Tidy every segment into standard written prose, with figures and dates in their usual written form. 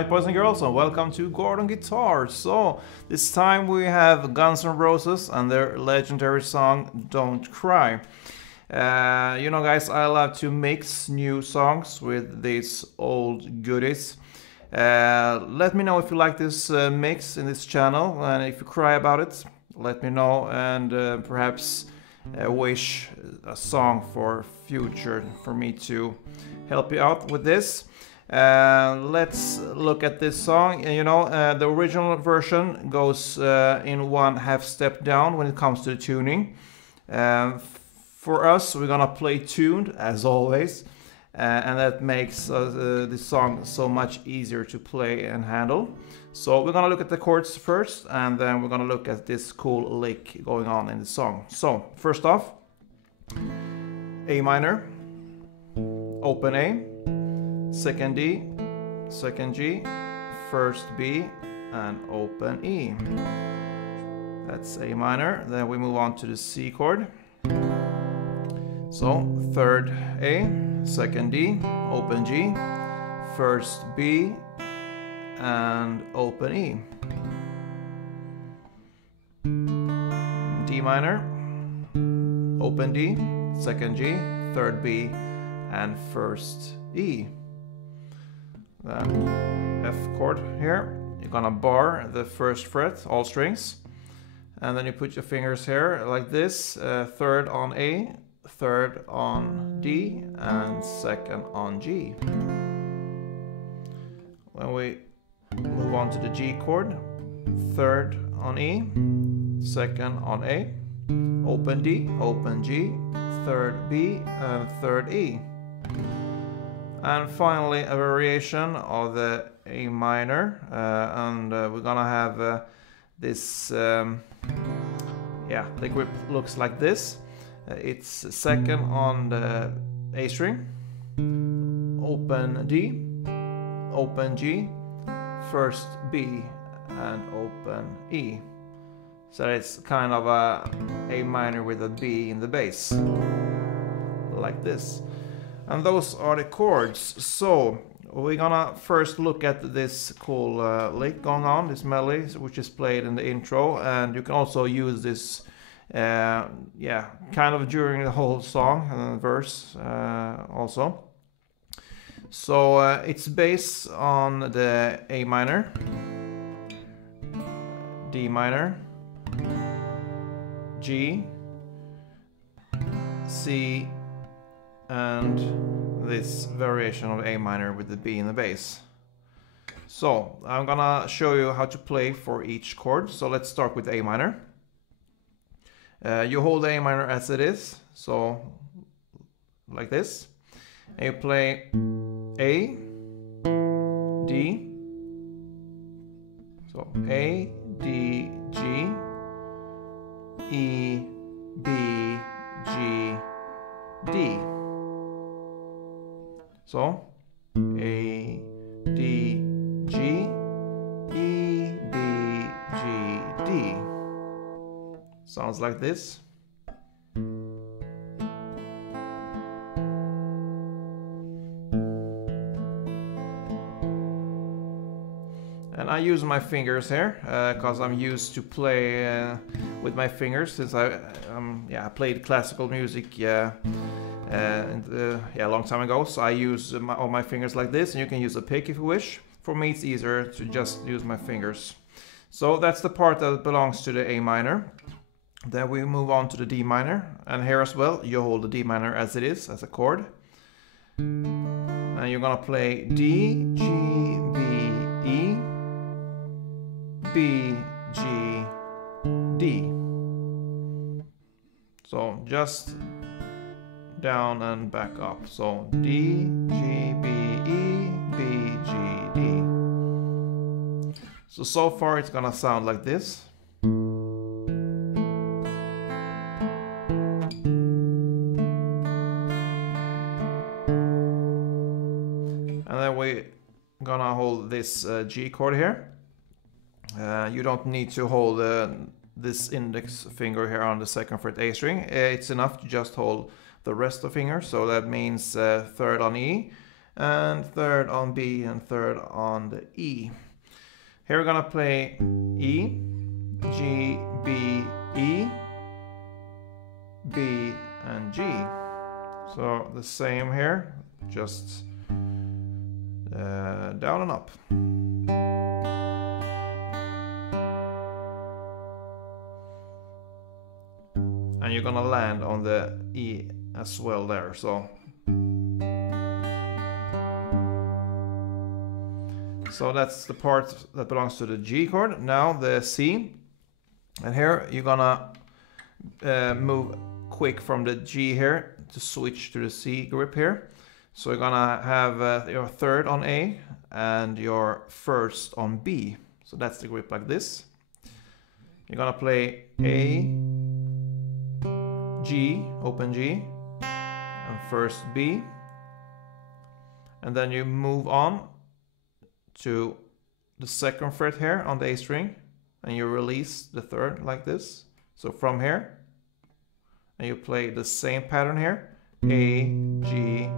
night, boys and girls, and welcome to Gordon Guitar. So, this time we have Guns N' Roses and their legendary song, Don't Cry. You know, guys, I love to mix new songs with these old goodies. Let me know if you like this mix in this channel, and if you cry about it, let me know, and perhaps wish a song for future for me to help you out with this. Let's look at this song. You know, the original version goes in 1/2 step down when it comes to the tuning. For us, we're gonna play tuned as always, and that makes this song so much easier to play and handle. So we're gonna look at the chords first, and then we're gonna look at this cool lick going on in the song. So first off, A minor, open A, second D, second G, first B, and open E. That's A minor. Then we move on to the C chord. So third A, second D, open G, first B, and open E. D minor, open D, second G, third B, and first E. Then F chord here, you're gonna bar the first fret, all strings, and then you put your fingers here like this, third on A, third on D, and second on G. When we move on to the G chord, third on E, second on A, open D, open G, third B, and third E. And finally a variation of the A minor, and we're gonna have this, the grip looks like this. It's second on the A string, open D, open G, first B, and open E. So it's kind of a minor with a B in the bass, like this. And those are the chords. So we're gonna first look at this cool lick going on, this melody, which is played in the intro, and you can also use this kind of during the whole song and verse also. So it's based on the A minor, D minor, G, C, and this variation of A minor with the B in the bass. So I'm gonna show you how to play for each chord. So let's start with A minor. You hold A minor as it is, so like this, and you play A, D, so A, D, G, E, B, G, D. So A, D, G, E, B, G, D. Sounds like this. And I use my fingers here because I'm used to play with my fingers since I played classical music a long time ago. So I use all my fingers like this, and you can use a pick if you wish. For me, it's easier to just use my fingers. So that's the part that belongs to the A minor. Then we move on to the D minor, and here as well you hold the D minor as it is, as a chord, and you're gonna play D, G, B, E, B, G, D. So just down and back up. So D, G, B, E, B, G, D. So far it's gonna sound like this. And then we're gonna hold this G chord here. You don't need to hold this index finger here on the second fret A string. It's enough to just hold the rest of the fingers. So that means third on E, and third on B, and third on the E. Here we're gonna play E, G, B, E, B, and G. So the same here, just down and up. And you're gonna land on the E as well there. So that's the part that belongs to the G chord. Now the C, and here you're gonna move quick from the G here to switch to the C grip here. So you're gonna have your third on A and your first on B. So that's the grip like this. You're gonna play A, G, open G, and first B. And then you move on to the second fret here on the A string, and you release the third like this. So from here, and you play the same pattern here, A, G,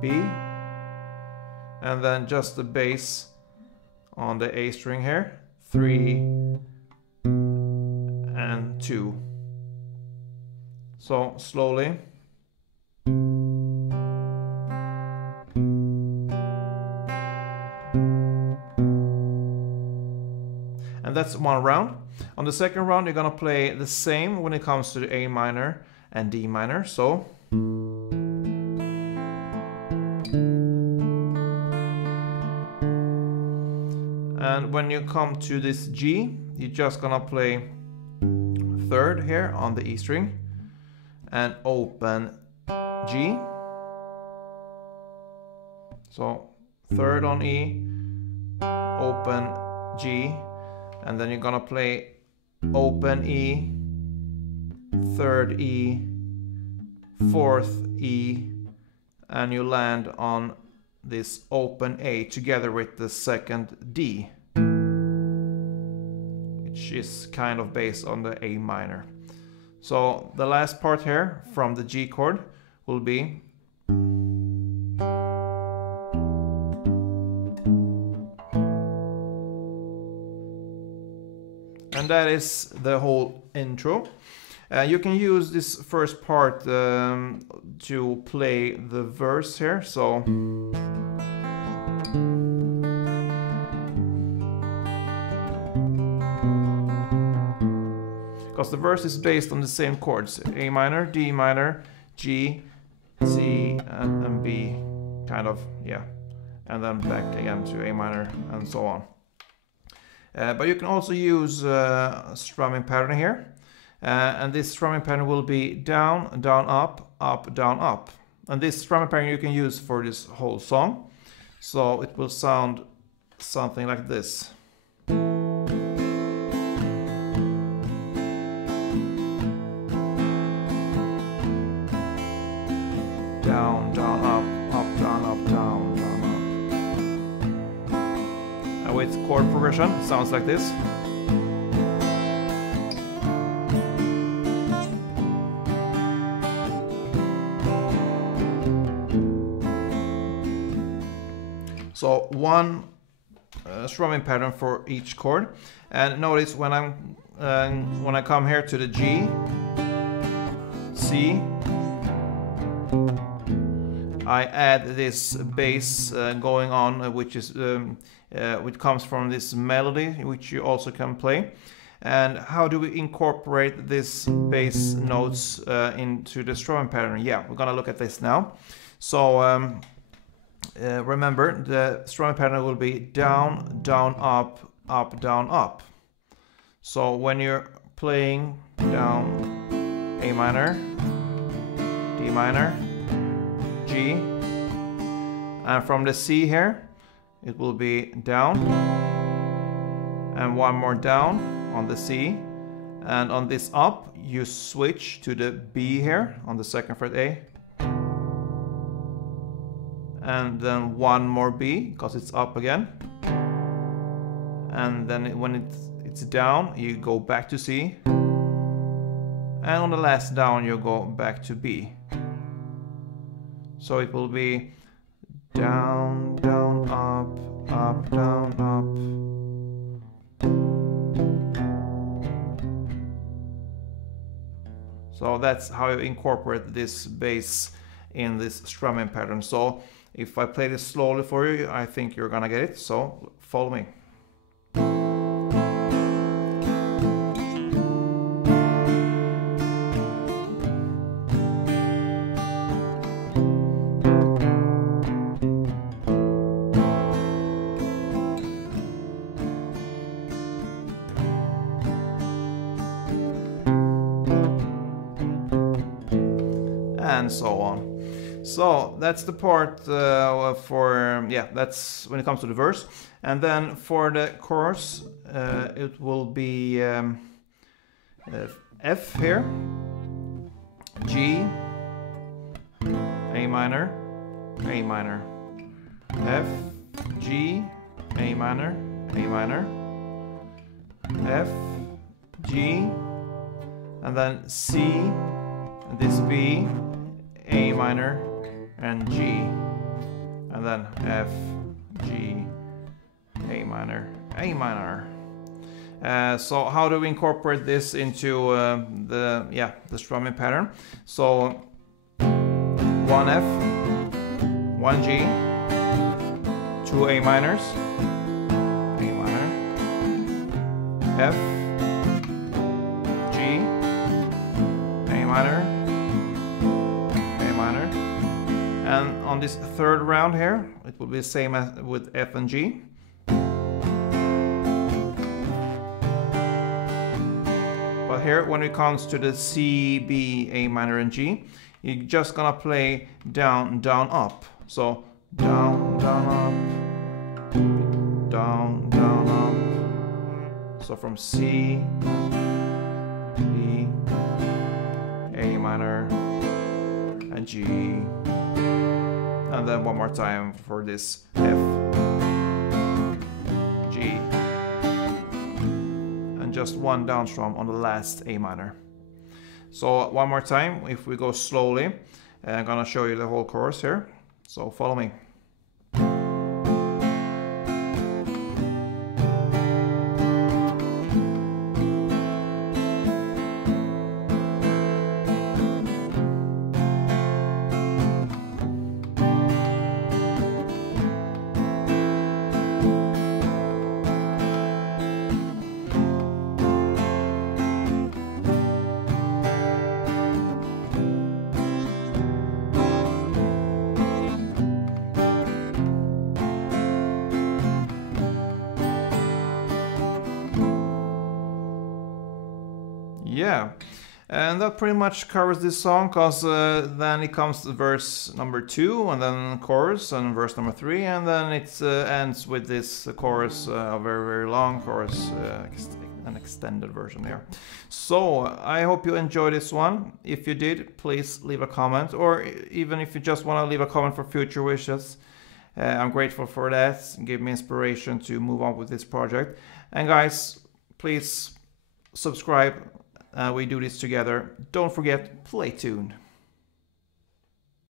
B, and then just the bass on the A string here, 3 and 2. So slowly. And that's one round. On the second round, you're gonna play the same when it comes to the A minor and D minor. So and when you come to this G, you're just gonna play third here on the E string and open G. So third on E, open G, and then you're gonna play open E, third E, fourth E, and you land on this open A together with the second D, which is kind of based on the A minor. So the last part here from the G chord will be and that is the whole intro. You can use this first part to play the verse here. So because the verse is based on the same chords, A minor, D minor, G, C, and B, kind of, yeah, and then back again to A minor and so on. But you can also use a strumming pattern here, and this strumming pattern will be down, down, up, up, down, up. And this strumming pattern you can use for this whole song, so it will sound something like this. Down, down, up, down, down, down, up. And with chord progression, it sounds like this. So one strumming pattern for each chord, and notice when I come here to the G, C, I add this bass going on, which comes from this melody, which you also can play. And how do we incorporate this bass notes into the strumming pattern? Yeah, we're gonna look at this now. So remember, the strumming pattern will be down, down, up, up, down, up. So when you're playing down A minor, D minor, G, and from the C here it will be down and one more down on the C, and on this up you switch to the B here on the second fret A, and then one more B because it's up again, and then when it's down you go back to C, and on the last down you go back to B. So it will be down, down, up, up, down, up. So that's how you incorporate this bass in this strumming pattern. So if I play this slowly for you, I think you're gonna get it. So follow me. And so on. So that's the part for, yeah, that's when it comes to the verse. And then for the chorus, it will be F here, G, A minor, A minor, F, G, A minor, A minor, F, G, and then C, this B, A minor, and G, and then F, G, A minor, A minor. So how do we incorporate this into the strumming pattern? So 1 F, 1 G, 2 A minors, A minor, F, G, A minor, and on this third round here, it will be the same as with F and G. But here, when it comes to the C, B, A minor, and G, you're just gonna play down, down, up. So down, down, up, down, down, up. So from C, B, A minor, and G. And then one more time for this F, G, and just one down strum on the last A minor. So one more time, if we go slowly, I'm gonna show you the whole chorus here. So follow me. Yeah, and that pretty much covers this song, because then it comes to verse number 2, and then chorus, and verse number 3, and then it ends with this chorus, a very, very long chorus, an extended version there. So I hope you enjoyed this one. If you did, please leave a comment, or even if you just want to leave a comment for future wishes. I'm grateful for that. Give me inspiration to move on with this project. And guys, please subscribe. We do this together. Don't forget, play tuned.